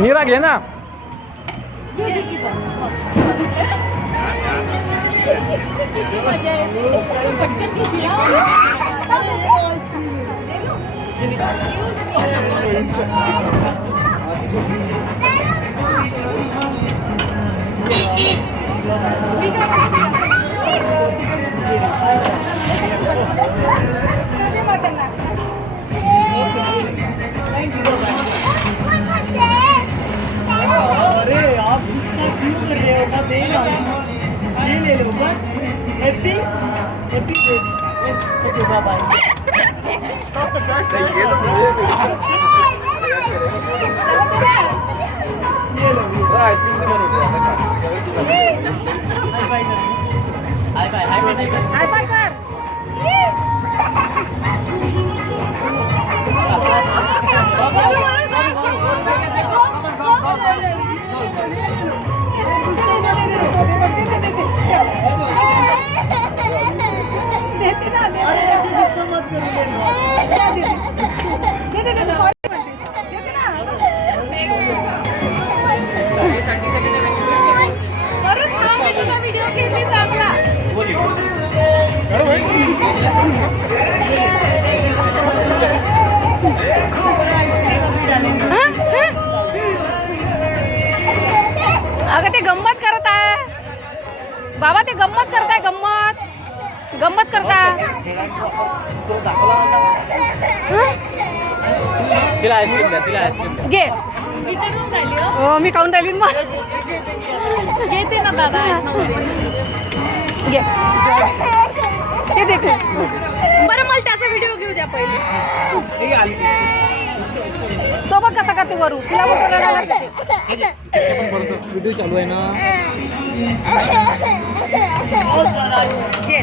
नीरा घे ना. अरे आप गुस्सा क्यों कर रहे हो? मैं दे रहा हूँ, ये ले लो बस. Happy happy baby. Okay bye bye. ये लो आईस्क्रीम से बनवते hi bye hi bye hi bye hi bye कर. अरे ऐसे गुस्सा मत करो. व्हिडिओ केली चांगला. अगं ते गंमत करत आहे बाबा. ते गंमत करताय. गंमत करता. तिला आईस्क्रीम द्या. तिला आईस्क्रीम घे. हो मी खाऊन राहिली मग. घेते ना दादा. घे. ते देख. बरं मला त्याचा व्हिडिओ घेऊ द्या पहिले. तो बघ कसा करते वरू. तिला बघ व्हिडिओ चालू आहे ना. घे.